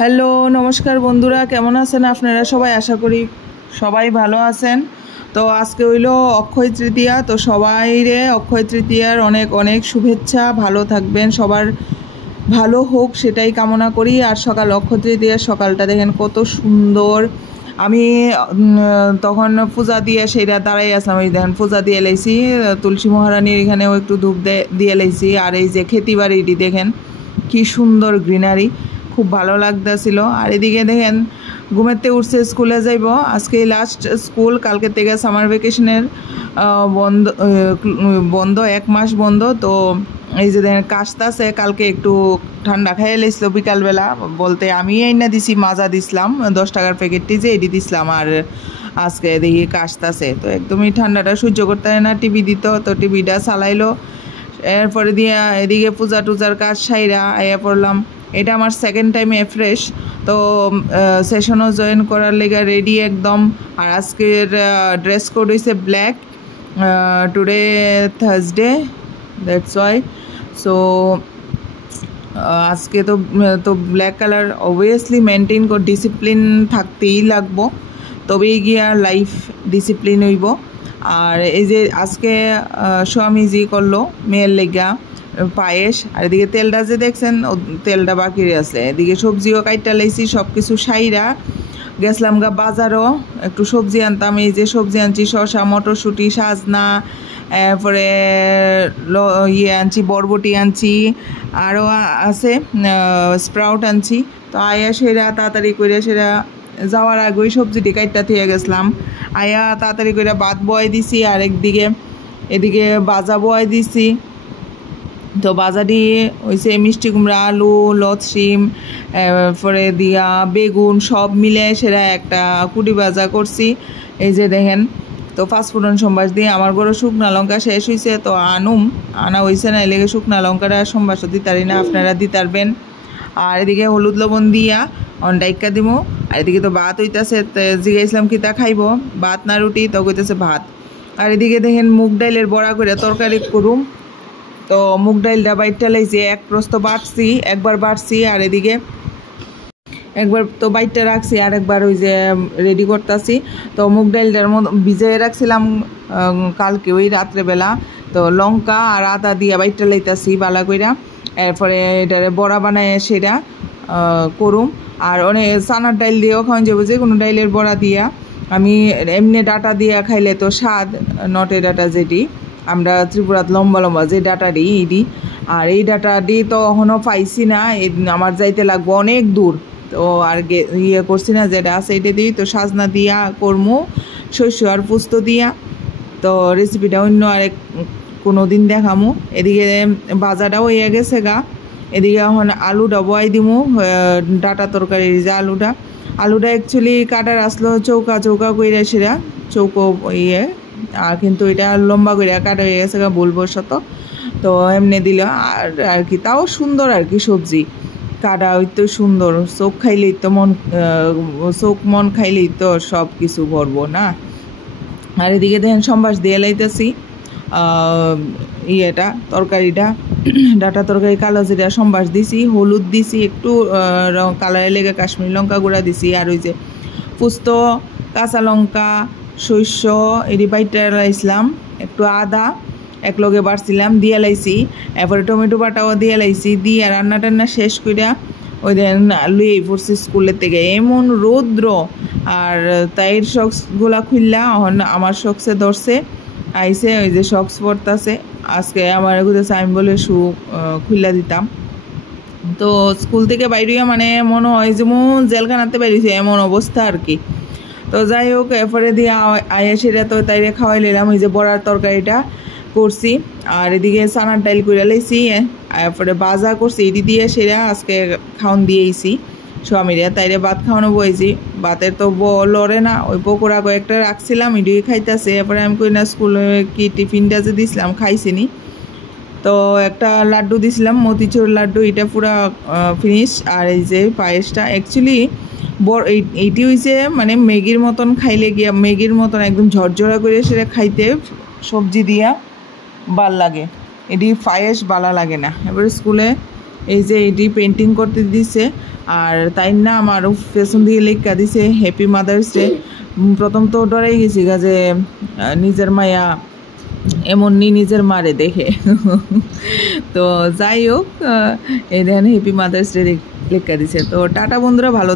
Hello, নমস্কার বন্ধুরা, কেমন আছেন আপনারা সবাই? আশা করি সবাই ভালো আছেন। তো আজকে হইলো অক্ষয় তৃতীয়া। তো সবাইরে অক্ষয় তৃতীয়ার অনেক অনেক শুভেচ্ছা। ভালো থাকবেন, সবার ভালো হোক সেটাই কামনা করি। আর সকাল অক্ষয় তৃতীয়ার সকালটা দেখেন কত সুন্দর। আমি তখন পূজা দিয়ে সেইটা দাঁড়াই আসলাম। এই দেখেন পূজা দিয়ে লাইছি, তুলসী মহারানীর এখানেও একটু ধূপ দিয়ে লাইছি। আর এই যে খেতি বাড়িটি দেখেন কি সুন্দর গ্রিনারি, খুব ভালো লাগতেছিল। আর এদিকে দেখেন ঘুমেতে উঠছে, স্কুলে যাইব। আজকে লাস্ট স্কুল, কালকে থেকে সামার ভ্যাকেশনের বন্ধ 1 মাস বন্ধ। তো এই যে দেখেন কাশতাছে, কালকে একটু ঠান্ডা খাইয়ে লাইছিল বিকালবেলা, বলতে আমি আইনা দিছি, মাজা দিছিলাম 10 টাকার প্যাকেটটি যে এটি দিছিলাম। আর আজকে দেখি কাশতাছে, তো একদমই ঠান্ডাটা সহ্য করতে হয় না। টিভি দিত, তো টিভিটা চালাইলো। এরপরে দিয়ে এদিকে পূজা টুজার কাজ সাইরা আইয়া পড়লাম। এটা আমার সেকেন্ড টাইম ফ্রেশ। তো সেশনও জয়েন করার লেগে রেডি একদম। আর আজকের ড্রেস কোড হয়েছে black. Today Thursday, that's why. So আজকে তো black colour obviously maintain discipline থাকতেই লাগবো, তবেই গিয়া লাইফ ডিসিপ্লিন হইব। আর এই যে আজকে স্বামীজি করলো মেয়ের লেগা পায়েস। আর এদিকে তেলটা যে দেখছেন, তেলটা বাকি আছে। এদিকে সবজিও কাইটা লাইছি, সব কিছু সাইরা গেছিলাম গা বাজারও, একটু সবজি আনতাম। এই যে সবজি আনছি শসা, মটরশুঁটি, সাজনা, এরপরে আনছি বরবটি আনছি, আরও আছে স্প্রাউট আনছি। তো আয়া সেরা তাড়াতাড়ি করে সেরা যাওয়ার আগে ওই সবজিটি কাইটটা থেকে গেছিলাম। আয়া তাড়াতাড়ি করে ভাত বয়াই দিছি, আর এদিকে বাজা বয়াই দিছি। তো বাজারটি হয়েছে মিষ্টি কুমড়া, আলু, লতশিম, এরপরে দিয়া বেগুন সব মিলে সেরা একটা কুটি ভাজা করছি। এই যে দেখেন, তো পাঁচফোড়ন সম্বাস দিয়ে আমার ঘরে শুকনা লঙ্কা শেষ হয়েছে, তো আনা হয়েছে না, এলেগে শুকনা লঙ্কাটা সম্বাসও দিতারি না, আপনারা দিতারবেন। আর এদিকে হলুদ লবণ দিয়া অন্ডাইকা দিব। আর এদিকে তো ভাত হইতেছে, জিজ্ঞাসলাম কি তা খাইব, ভাত না রুটি, তো কইতেছে ভাত। আর এদিকে দেখেন মুগ ডাইলের বড়া করে তরকারি করুম। তো মুগ ডাইলটা বাইটটা লাইছি, এক প্রস্ত একবার বাটছি, আর এদিকে একবার তো বাইটটা রাখছি, আর একবার ওই যে রেডি করতেছি। তো মুগ ডাইলটার মধ্যে ভিজিয়ে রাখছিলাম কালকে ওই রাত্রেবেলা। তো লঙ্কা আর আদা দিয়ে বাইটটা লাইতাছি বালা কইরা। এরপরে এটারে বড়া বানায় সেটা করুম। আর অনেক চানার ডাইল দিয়েও খাওয়ান যাবো, যে কোনো ডাইলের বড়া দিয়া। আমি এমনি ডাটা দিয়া খাইলে তো স্বাদ, নটে ডাটা যেটি আমরা ত্রিপুরাত লম্বা লম্বা যে ডাটাটি ইডি। আর এই ডাটাটি তো এখনও পাইছি না, আমার যাইতে লাগবো অনেক দূর। তো আর করছি না, যেটা আছে এটা দিই। তো সাজনা দিয়া কর্মু, শস্য আর পুস্ত দিয়া। তো রেসিপিটা অন্য আরেক কোনো দিন দেখামু। এদিকে বাজারটাও হয়ে গেছে গা। এদিকে এখন আলুটা বয়াই দিমু, ডাটা তরকারির যে আলুটা অ্যাকচুয়ালি কাটার আসলো চৌকা কইরা সেরা চৌকো আর কিন্তু এটা লম্বা করে কাটা হয়ে গেছে গা ভুলবশত। তো এমনি দিল আর কি, তাও সুন্দর আর কি সবজি কাটা হইতো সুন্দর। চোখ খাইলেই তো মন খাইলেই তো সব কিছু ভরবো না। আর এদিকে দেখেন সম্বাস দিয়ে লাইতেছি তরকারিটা ডাটা তরকারি কালো জিরা সম্বাস দিছি, হলুদ দিছি, একটু কালারে লেগে কাশ্মীরি লঙ্কা গুঁড়া দিছি। আর ওই যে পুস্ত, কাঁচা লঙ্কা, শস্য এটি বাইটা লাইছিলাম, একটু আদা একলগে বাড়ছিলাম দিয়ে লাইছি। এরপরে টমেটো বাটাও দিয়ে লাইছি, দিয়ে রান্না টান্না শেষ কইরা ওই দিন লুয়েই পড়ছি স্কুলের থেকে। এমন রৌদ্র, আর তাইর শক্সগুলা খুললা আমার শক্সে ধরছে, আইসে ওই যে শক্স পড়তেছে। আজকে আমার এগুলোতে আমি বলে খুললা দিতাম। তো স্কুল থেকে বাইরিয়া মানে মনে হয় যে জেলখানাতে বাইরেছে এমন অবস্থা আর কি। তো যাই হোক, এরপরে দিয়ে আয়া সেটা তো তাইরে খাওয়াই নিলাম। ওই যে বড়ার তরকারিটা করছি, আর এদিকে চানার ডাইল করে লাইছি, এরপরে বাজা করছি, এটি দিয়ে সেরা আজকে খাওয়ান দিয়েছি স্বামীরা। তাইরে ভাত খাওয়ানো বইছি, ভাতের তো লড়ে না। ওই পকোড়া কয়েকটা রাখছিলাম, এদিকে খাইতেছে। এরপরে আমি কই না স্কুলে কি টিফিনটা যে দিছিলাম খাইছিনি। তো একটা লাড্ডু দিছিলাম, মতিচুর লাড্ডু, এটা পুরা ফিনিশ। আর এই যে পায়েসটা অ্যাকচুয়ালি এইটি হয়েছে মানে ম্যাগির মতন খাইলে গিয়া, ম্যাগির মতন একদম ঝরঝরা করে সেটা খাইতে সবজি দিয়া ভাল লাগে, এটি পায়েস বালা লাগে না। এবারে স্কুলে এই যে এটি পেন্টিং করতে দিছে, আর তাই না আমার পেছন দিয়ে লেখা দিছে হ্যাপি মাদার্স ডে। প্রথম তো ডরাই গেছি যে নিজের মায়া এমনি নিজের মারে দেখে। তো যাই হোক, এই দেখেন হ্যাপি মাদার্স ডে লেখা দিছে। তো টাটা বন্ধুরা, ভালো